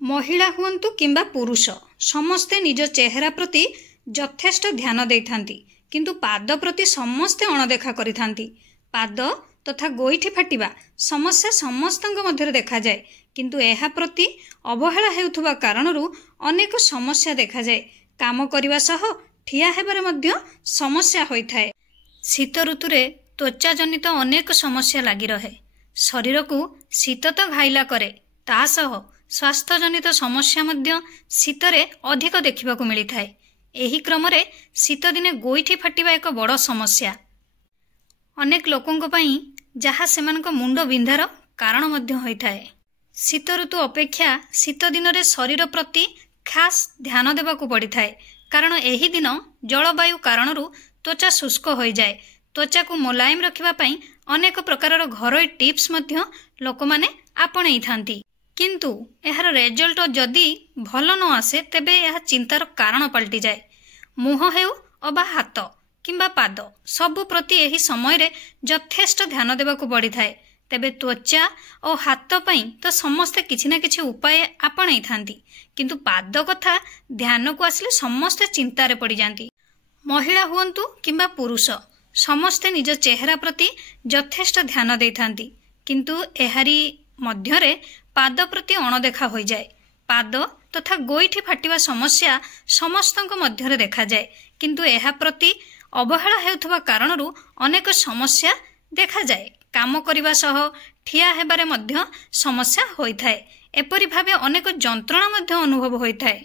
महिला हुअन्तु किंबा पुरुष समस्ते निज चेहरा प्रति यथेष्ट ध्यान देइथांती किंतु पाद प्रति समस्ते अणदेखा करिथांती। पाद तथा गोईठी फाटिबा समस्या समस्तଙ୍କ ମଧ୍ୟରେ ଦେଖାଯାଏ किंतु ଏହା प्रति अवहेला हेउथुबा कारणरू अनेक समस्या देखाଯାଏ। काम करिबा सह ठिया हेबारे मध्य समस्या होइथाए। शीत ऋतुरे त्वचा जनित अनेक समस्या लागि रहे। शरीर को शीत तो घाइला करे ता सह स्वास्थ्य जनित समस्या मध्य शीतरे अधिक देखिबाकू मिलिथाए। एही क्रमरे शीत दिने गोईठी फाटिबा एक बड़ समस्या। अनेक लोकंक पई जहा सेमानक मुंड बिंधार कारण मध्य होइथाए। शीत ऋतु अपेक्षा शीत दिन रे शरीर प्रति खास ध्यान देबाकू पड़िथाए कारण एही दिन जलवायु कारणरू त्वचा शुष्क हो जाए। त्वचा को मुलायम रखिबा पई अनेक प्रकारर घरोई टिप्स मध्य लोकमाने आपणेई थांती किंतु एहार रिजल्ट जदि भल न आसे तेबे यह चिंतार कारण पलटि जाए। मुह हेउ अबा हाथ किंबा पाद सबु प्रति एही समय रे यथेष्ट ध्यान देबाकू पड़िथाए। तेबे त्वचा और हाथ पई तो समस्ते किछि ना किछि उपाय आपणेई थांती किंतु पाद कथा ध्यान को आसले समस्ते चिंतारे पड़ी जांती। महिला हुअन्तु किंबा पुरुष समस्ते निज चेहरा प्रति यथेष्ट ध्यान देइथांती किंतु एहारी मध्यरे पाद प्रति अणदेखा हो जाए। पाद तथा गोईठी फाटिबा समस्या समस्तଙ୍କ ମଧ୍ୟରେ ଦେଖାଯାଏ किंतु एहा प्रति अवहेला हेउथुबा कारणरू अनेक समस्या देखाଯାଏ। काम करिबा सह ठिया हेबारे मध्य समस्या होइथाए। एपरि भाबे अनेक जंत्रणा मध्य अनुभव होइथाए।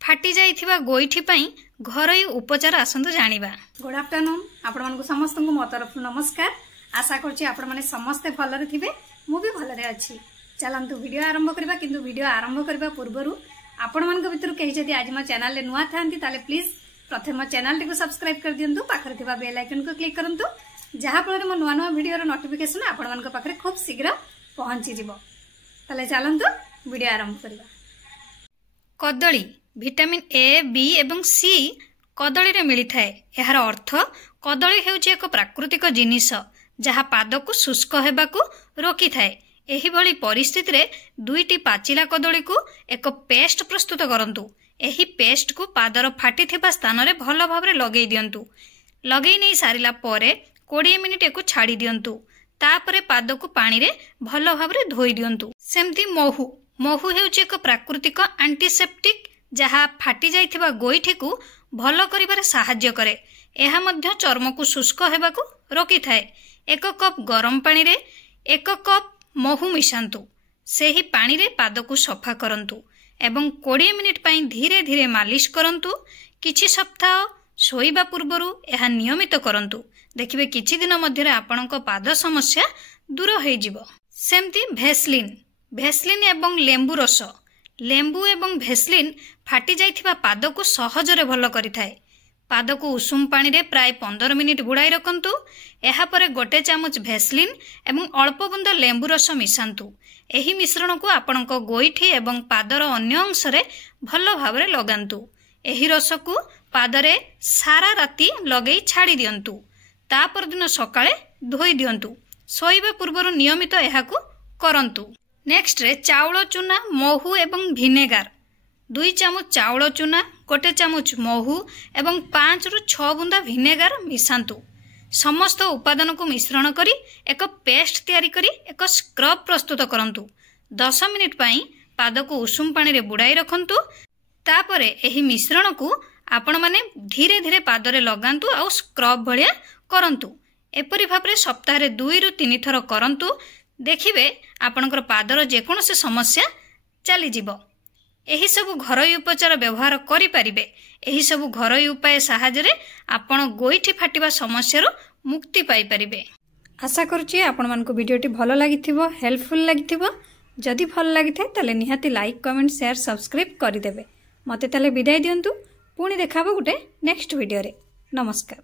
फाटी जाइथिबा गोईठी पई घरोई उपचार आसंतु जानिबा। गुड आफ्टरनून आपण मानकु समस्तଙ୍କୁ मो तरफ नमस्कार। आशा करछि आपण माने समस्ते भलरे थिबे मु भी भलरे अछि। चलंतु वीडियो आरंभ करबा किंतु वीडियो आरंभ करबा पूर्वरु आपण मानक भितर केहि जदि आज मो चैनल ले नुआ थांती ताले प्लीज प्रथम मो चैनल को सब्सक्राइब कर दियंतु। पाखरे थिबा बेल आइकन को क्लिक करंतु जहा फल मो नुआ नुआ वीडियो रो नोटिफिकेशन आपण मानक पाखरे खूब शीघ्र पहुंची जिवो। ताले चलंतु वीडियो आरंभ करबा। कदली विटामिन ए बी एवं सी कदली रे मिली थाए। यार अर्थ कदली हेउची एक प्राकृतिक जिनिस जहा पाद को शुष्क हेबाकू रोकी थाए। एही भली परिस्थिति रे दुईटी पाचिला कदली को एक पेस्ट प्रस्तुत करंतु। एही पेस्ट को पादर फाटी थिबा स्थान रे भल भाबरे लगेई दियंतु। लगेई नै सारिला परे 20 मिनिट एको छाड़ी दियंतु। तापरे पाद को पानी रे भल भाबरे धोई दियंतु। सेमती महू महू हेउची एक प्राकृतिक एंटीसेप्टिक जहा फाटी जाइथिबा गोईठी को भल करिबारे सहाय्य करे। एहा मध्य चर्म को शुष्क हेबाकू रोकी थाए। 1 कप गरम पानी रे 1 कप महू मिशांतु। सेही पानी रे पाद को सफा करंतु एवं 20 मिनिट पई धीरे धीरे मालिश करंतु। किछि सप्ताह सोइबा पूर्वरु एहा नियमित करंतु। देखिबे किछि दिन मध्यरे आपणक पाद समस्या दूर होई जिवो। सेमती भेसलिन एवं लेंबू रस लेंबू एवं भेसलिन फाटी जाइथिबा पाद को सहजरे भल करिथाए। पाद को उषुम पानी रे प्राय 15 मिनिट बुड़ाई रखंतु। एहा परे 1 चामच भेसलिन एवं अल्प बुंद लेंबू रस मिसांतु। एही मिश्रण को आपणक गोईठी एवं पादर अन्य अंश रे भल भाबरे लगांतु। एही रस को पादरे सारा राती लगेई छाड़ी दियंतु। ता पर दिन सकाळे धोई दियंतु। सोइबा पूर्वरु नियमित एहाकू करंतु। नेक्स्ट रे चाउଳ चूना महू एवं भिनेगार 2 चामच चाउଳ चूना 1 चामच महू एवं 5 रु 6 बुंदा भिनेगार मिसांतु। समस्त उपादान को मिश्रण करी एक पेस्ट तैयारी करी एक स्क्रब प्रस्तुत करंतु। 10 मिनिट पई पाद को उषुम पानी रे बुड़ाई रखंतु। तापरे एही मिश्रण को आपण माने धीरे धीरे पाद रे लगांतु आ स्क्रब भलिया करंतु। एपरि भाबरे सप्ताह रे 2 रु 3 थर करंतु। देखिबे आपणकर पादर जेकोनोसी समस्या चली जिवो। एही सबु घरोई उपचार व्यवहार करि परिबे। एही सबु घरोई उपाय सहायरे आपण गोईठी फाटिबा समस्या मुक्ति पाई परिबे। आशा करूची आपण मानको वीडियोटी भलो लागिथिबो हेल्पफुल लागिथिबो। जदि भल लागिथे ताले निहाती लाइक कमेंट शेयर सब्सक्राइब करि देबे। मते ताले विदाय दियंतु। पुणी देखाबो गुटे नेक्स्ट वीडियो रे। नमस्कार।